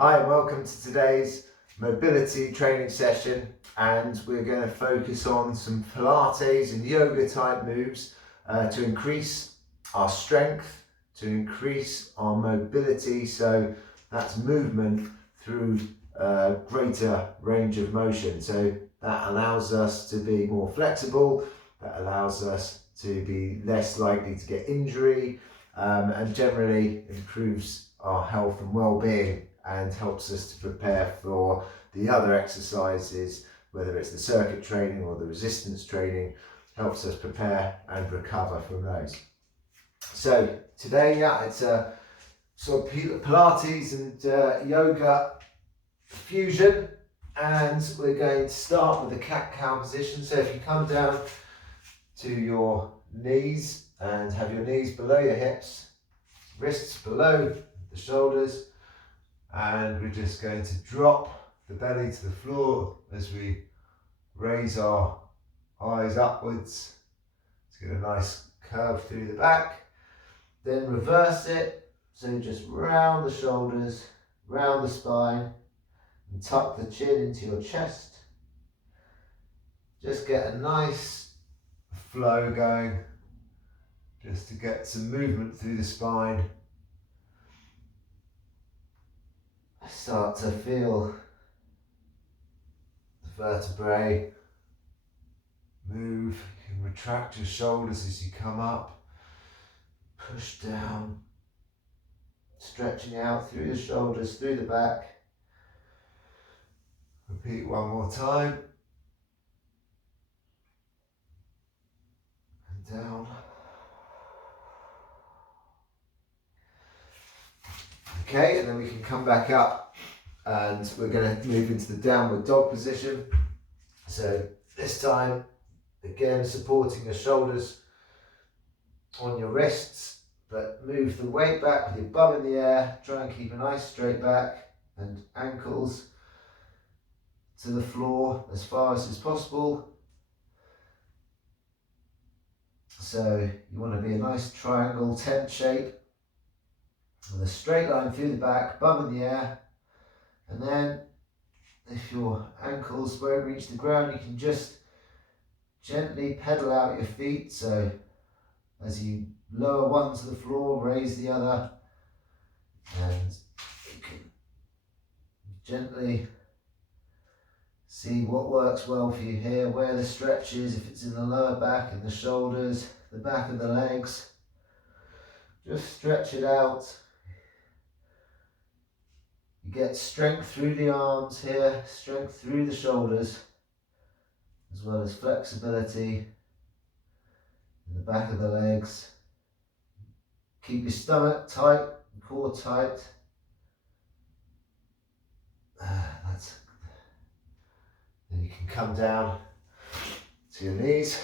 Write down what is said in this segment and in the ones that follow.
Hi and welcome to today's mobility training session, and we're going to focus on some Pilates and yoga type moves to increase our strength, to increase our mobility, so that's movement through greater range of motion. So that allows us to be more flexible, that allows us to be less likely to get injury, and generally improves our health and well-being and helps us to prepare for the other exercises, whether it's the circuit training or the resistance training, helps us prepare and recover from those. So today, it's a sort of Pilates and yoga fusion, and we're going to start with the cat-cow position. So if you come down to your knees and have your knees below your hips, wrists below the shoulders, and we're just going to drop the belly to the floor as we raise our eyes upwards to get a nice curve through the back. Then reverse it, so just round the shoulders, round the spine, and tuck the chin into your chest. Just get a nice flow going, just to get some movement through the spine. Start to feel the vertebrae move. You can retract your shoulders as you come up, push down, stretching out through the shoulders, through the back. Repeat one more time. And down. Okay, and then we can come back up, and we're going to move into the downward dog position. So this time, again, supporting your shoulders on your wrists, but move the weight back with your bum in the air. Try and keep a nice straight back and ankles to the floor as far as is possible. So you want to be a nice triangle tent shape with a straight line through the back, bum in the air. And then if your ankles won't reach the ground, you can just gently pedal out your feet. So as you lower one to the floor, raise the other, and you can gently see what works well for you here, where the stretch is, if it's in the lower back, in the shoulders, the back of the legs. Just stretch it out. You get strength through the arms here, strength through the shoulders, as well as flexibility in the back of the legs. Keep your stomach tight, core tight. Then you can come down to your knees,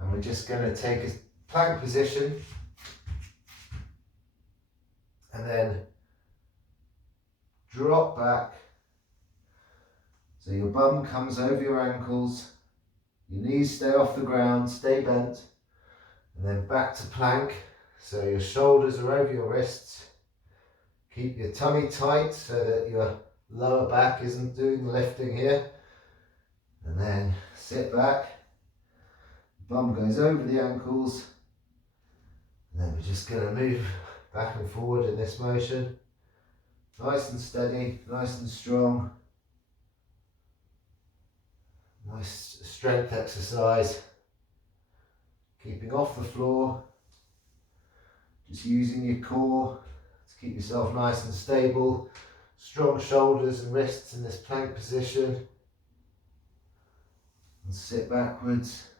and we're just going to take a plank position, and then drop back. So your bum comes over your ankles, your knees stay off the ground, stay bent, and then back to plank. So your shoulders are over your wrists. Keep your tummy tight so that your lower back isn't doing the lifting here. And then sit back. Bum goes over the ankles. And then we're just going to move back and forward in this motion. Nice and steady, nice and strong. Nice strength exercise. Keeping off the floor. Just using your core to keep yourself nice and stable. Strong shoulders and wrists in this plank position. And sit backwards.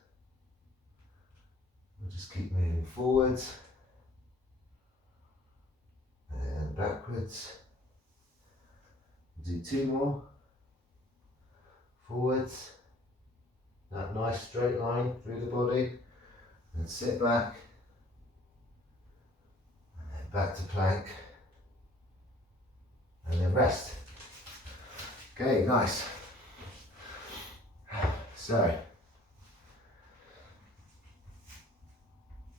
We'll just keep moving forwards. And backwards. We'll do two more. Forwards. That nice straight line through the body. And sit back. And then back to plank. And then rest. Okay, nice. So,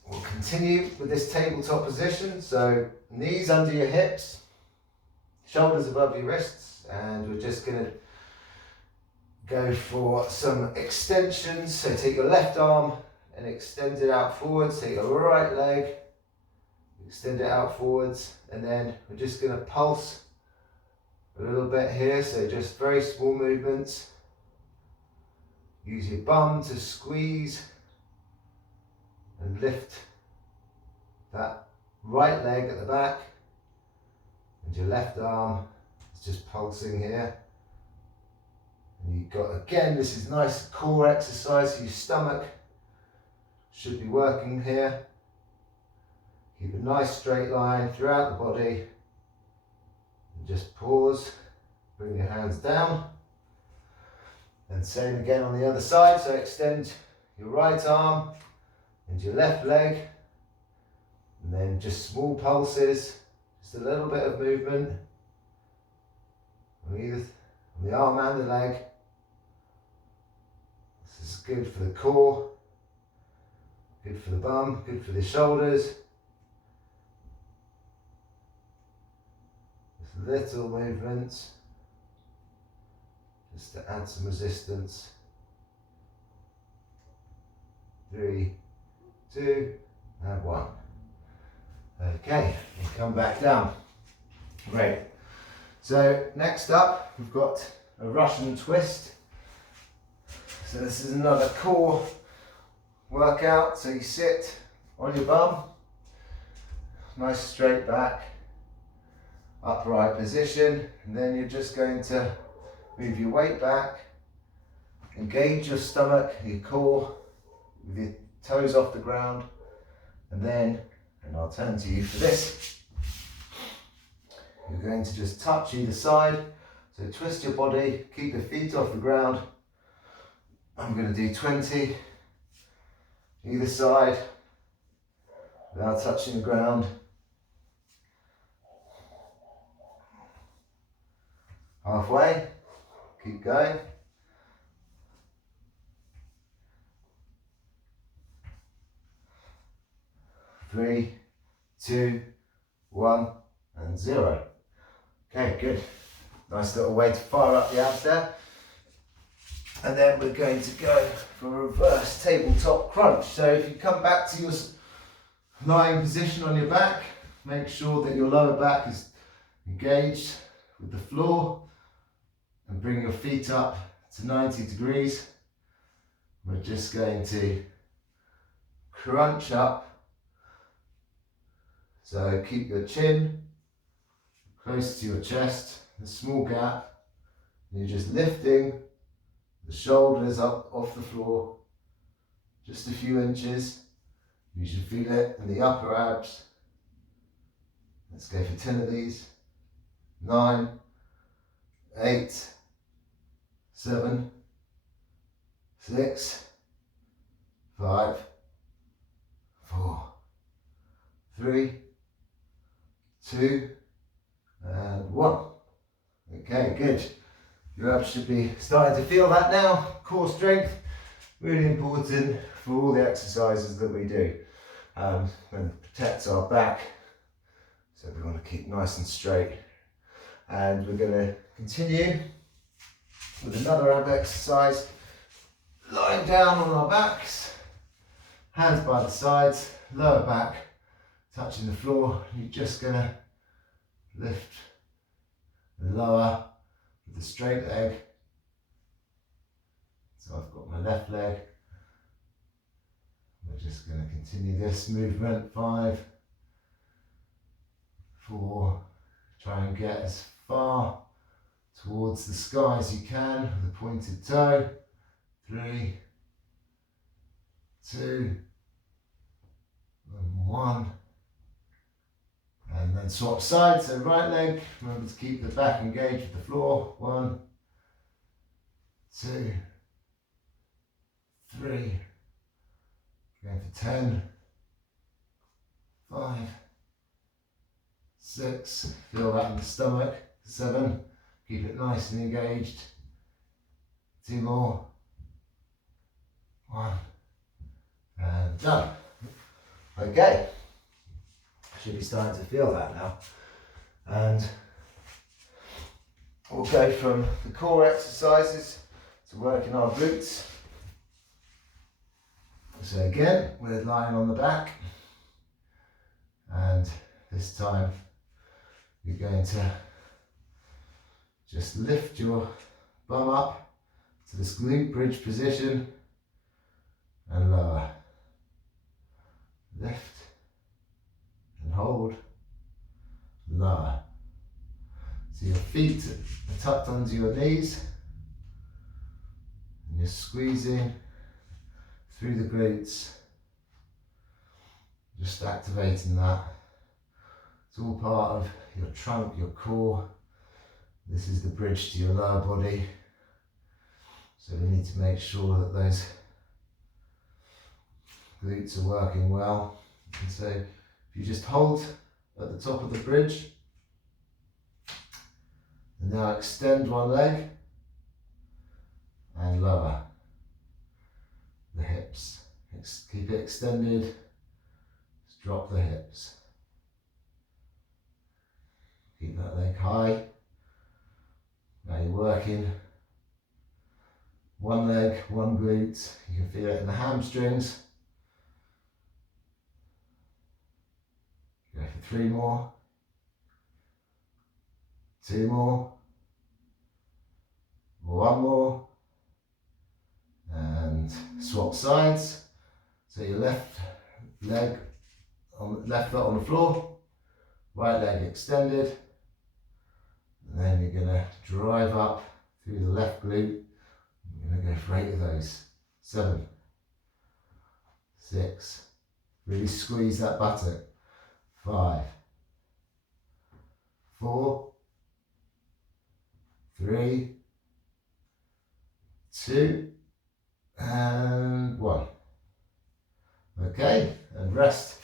we'll continue with this tabletop position. So, knees under your hips, shoulders above your wrists, and we're just going to go for some extensions. So take your left arm and extend it out forwards. Take your right leg, extend it out forwards, and then we're just going to pulse a little bit here. So just very small movements. Use your bum to squeeze and lift that right leg at the back, and your left arm is just pulsing here. And you've got, again, this is nice core exercise, so your stomach should be working here. Keep a nice straight line throughout the body. And just pause, bring your hands down. And same again on the other side, so extend your right arm and your left leg. And then just small pulses, just a little bit of movement on the arm and the leg. This is good for the core, good for the bum, good for the shoulders. Just little movements, just to add some resistance. 3, 2, and 1. Okay, we'll come back down. Great. So next up, we've got a Russian twist. So this is another core workout. So you sit on your bum, nice straight back, upright position, and then you're just going to move your weight back, engage your stomach, your core, with your toes off the ground, and then, and I'll turn to you for this, you're going to just touch either side. So twist your body, keep the feet off the ground. I'm going to do 20 either side without touching the ground. Halfway, keep going. Three, 2, 1, and 0. Okay, good. Nice little way to fire up the abs there. And then we're going to go for a reverse tabletop crunch. So if you come back to your lying position on your back, make sure that your lower back is engaged with the floor, and bring your feet up to 90 degrees. We're just going to crunch up. So keep your chin close to your chest, a small gap, and you're just lifting the shoulders up off the floor, just a few inches. You should feel it in the upper abs. Let's go for 10 of these. 9, 8, 7, 6, 5, 4, 3, 2, and 1. Okay, good. Your abs should be starting to feel that now. Core strength, really important for all the exercises that we do. And protects our back, so we want to keep nice and straight. And we're going to continue with another ab exercise. Lying down on our backs, hands by the sides, lower back touching the floor. You're just going to lift and lower with the straight leg. So I've got my left leg. We're just going to continue this movement. 5, 4, try and get as far towards the sky as you can with a pointed toe. 3, 2, and 1. And then swap sides, so right leg, remember to keep the back engaged with the floor. 1, 2, 3, going for 10, 5, 6, feel that in the stomach. 7, keep it nice and engaged. 2 more. 1, and done. Okay. Should be starting to feel that now. And we'll go from the core exercises to working our glutes. So again, we're lying on the back, and this time you're going to just lift your bum up to this glute bridge position and lower. Lift and hold, lower. So your feet are tucked under your knees and you're squeezing through the glutes, just activating that. It's all part of your trunk, your core. This is the bridge to your lower body. So we need to make sure that those glutes are working well. And so if you just hold at the top of the bridge, and now extend one leg and lower the hips. Keep it extended, just drop the hips. Keep that leg high. Now you're working one leg, one glute. You can feel it in the hamstrings. Go for 3 more. 2 more. 1 more. And swap sides. So your left leg, left foot on the floor, right leg extended. And then you're going to drive up through the left glute. You're going to go for 8 of those. 7, 6, really squeeze that buttock. 5, 4, 3, 2, and 1. Okay, and rest.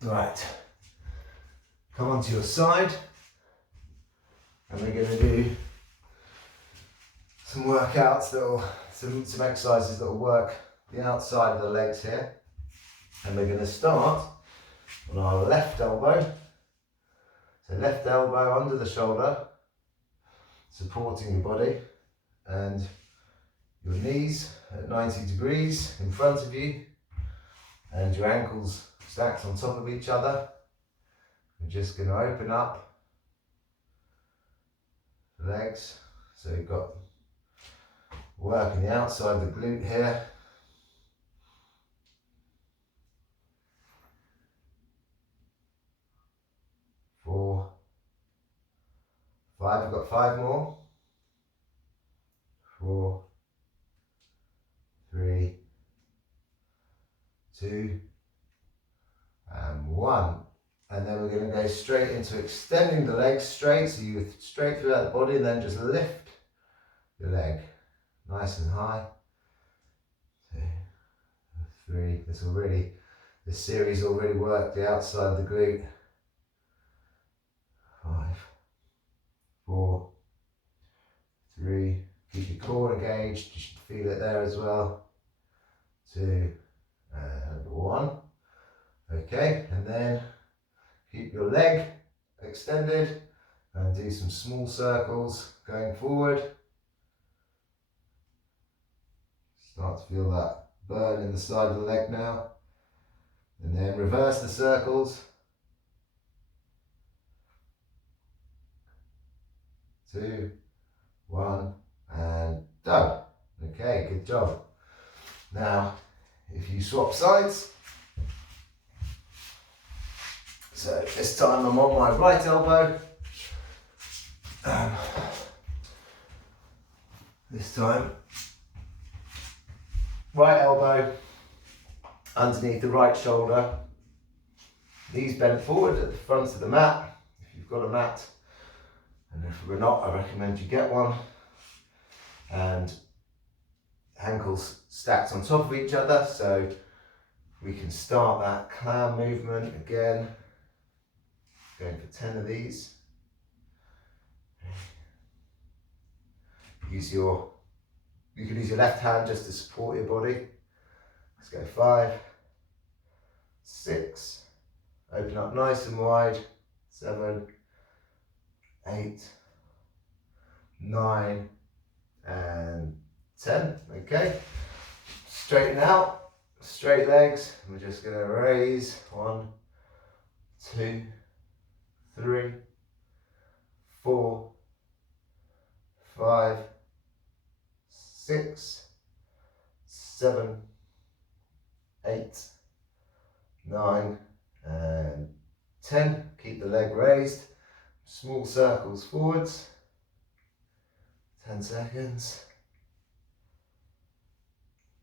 Right, come onto your side, and we're going to do some workouts some exercises that will work the outside of the legs here. And we're going to start on our left elbow. So left elbow under the shoulder, supporting your body, and your knees at 90 degrees in front of you, and your ankles stacked on top of each other. We're just going to open up the legs. So you've got working the outside of the glute here. 4, 5, we've got 5 more. 4, 3, 2, and 1. And then we're going to go straight into extending the legs straight, so you straight throughout the body, and then just lift your leg nice and high. 2, 3. This series already worked the outside of the glute. 5, 4, 3. Keep your core engaged. You should feel it there as well. 2, and 1. Okay, and then keep your leg extended and do some small circles going forward. Start to feel that burn in the side of the leg now. And then reverse the circles. 2, 1, and done. Okay, good job. Now, if you swap sides, so this time I'm on my right elbow. This time, right elbow underneath the right shoulder. Knees bent forward at the front of the mat, if you've got a mat. And if we're not, I recommend you get one. And ankles stacked on top of each other, so we can start that clown movement again. Going for 10 of these. You can use your left hand just to support your body. Let's go 5, 6, open up nice and wide, 7, 8, 9, and 10. Okay. Straighten out, straight legs. We're just going to raise 1, 2, 3, 4, 5, 6, 7, 8, 9, and 10. Keep the leg raised. Small circles forwards. 10 seconds.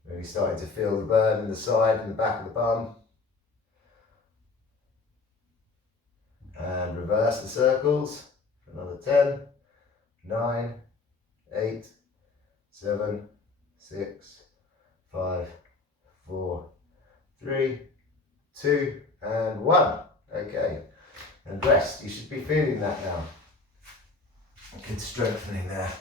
Really starting to feel the burn in the side and the back of the bum. And reverse the circles for another 10, 9, 8, 7, 6, 5, 4, 3, 2, and 1. Okay, and rest. You should be feeling that now. Good strengthening there.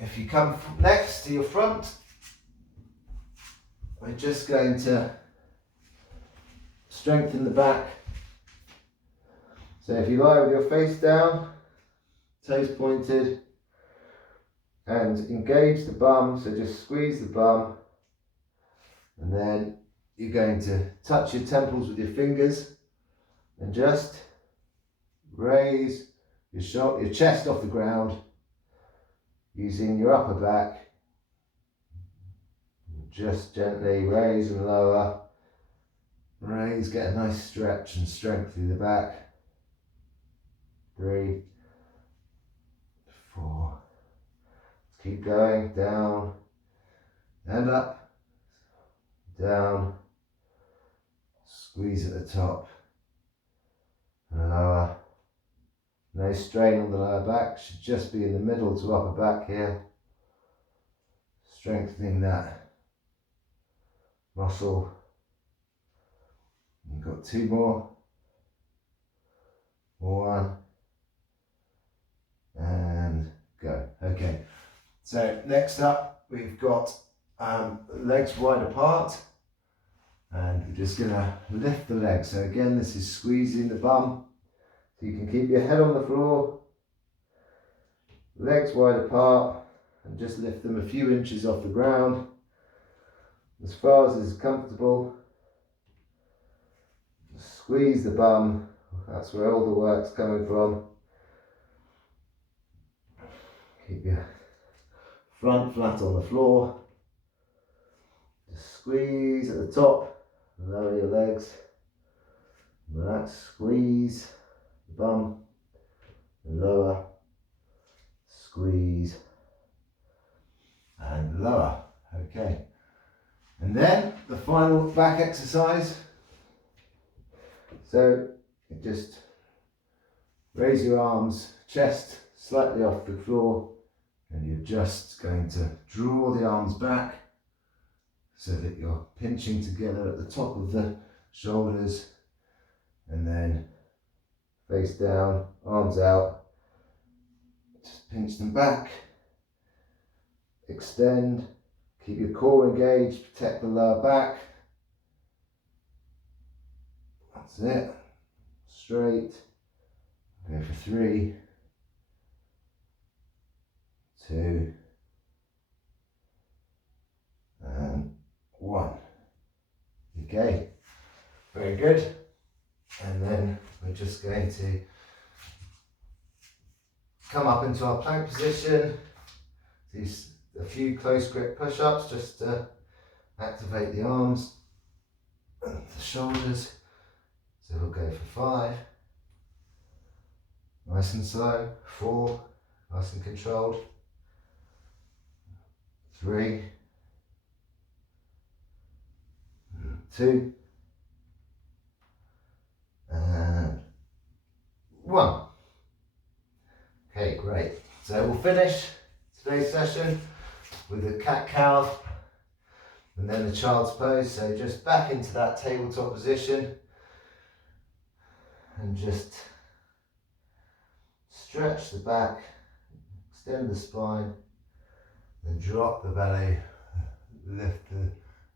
If you come next to your front, we're just going to strengthen the back. So if you lie with your face down, toes pointed, and engage the bum, so just squeeze the bum, and then you're going to touch your temples with your fingers and just raise your chest off the ground using your upper back. Just gently raise and lower. Raise, get a nice stretch and strength through the back. 3, 4. Let's keep going. Down and up. Down. Squeeze at the top. And lower. No strain on the lower back. Should just be in the middle to upper back here. Strengthening that muscle. You've got 2 more. 1. And go. Okay. So next up, we've got legs wide apart. And we're just going to lift the legs. So again, this is squeezing the bum. So you can keep your head on the floor. Legs wide apart. And just lift them a few inches off the ground. As far as is comfortable. Squeeze the bum, that's where all the work's coming from. Keep your front flat on the floor. Just squeeze at the top, lower your legs. Relax, squeeze the bum, lower, squeeze, and lower. Okay. And then the final back exercise. So just raise your arms, chest slightly off the floor, and you're just going to draw the arms back so that you're pinching together at the top of the shoulders, and then face down, arms out, just pinch them back, extend, keep your core engaged, protect the lower back. That's it. Straight. Go for 3, 2, and 1. Okay. Very good. And then we're just going to come up into our plank position. Do a few close grip push-ups just to activate the arms and the shoulders. So we'll go for 5, nice and slow, 4, nice and controlled, 3, 2, and 1. Okay, great. So we'll finish today's session with the cat-cow and then the child's pose. So just back into that tabletop position. And just stretch the back, extend the spine, and drop the belly.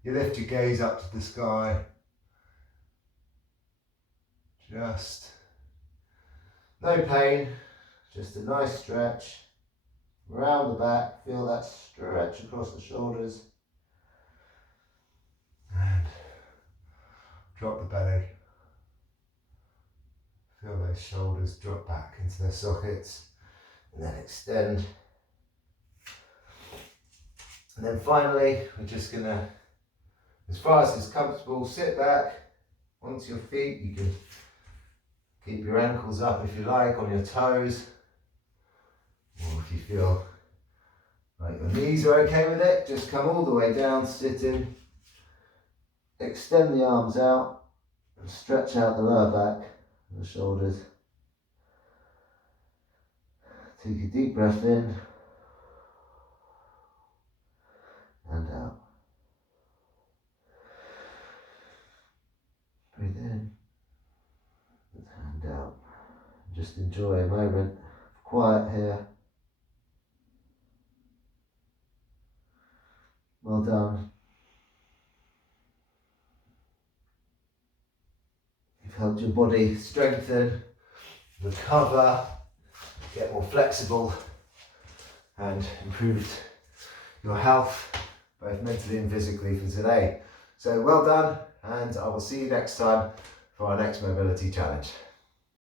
You lift your gaze up to the sky. Just No pain, just a nice stretch around the back. Feel that stretch across the shoulders. And drop the belly. Feel those shoulders drop back into their sockets and then extend. And then finally, we're just gonna, as far as it's comfortable, sit back onto your feet. You can keep your ankles up if you like, on your toes. Or if you feel like your knees are okay with it, just come all the way down, sitting. Extend the arms out and stretch out the lower back and the shoulders. Take a deep breath in and out. Breathe in and out. Just enjoy a moment of quiet here. Well done. You've helped your body strengthen, recover, get more flexible, and improved your health, both mentally and physically, for today. So well done, and I will see you next time for our next mobility challenge.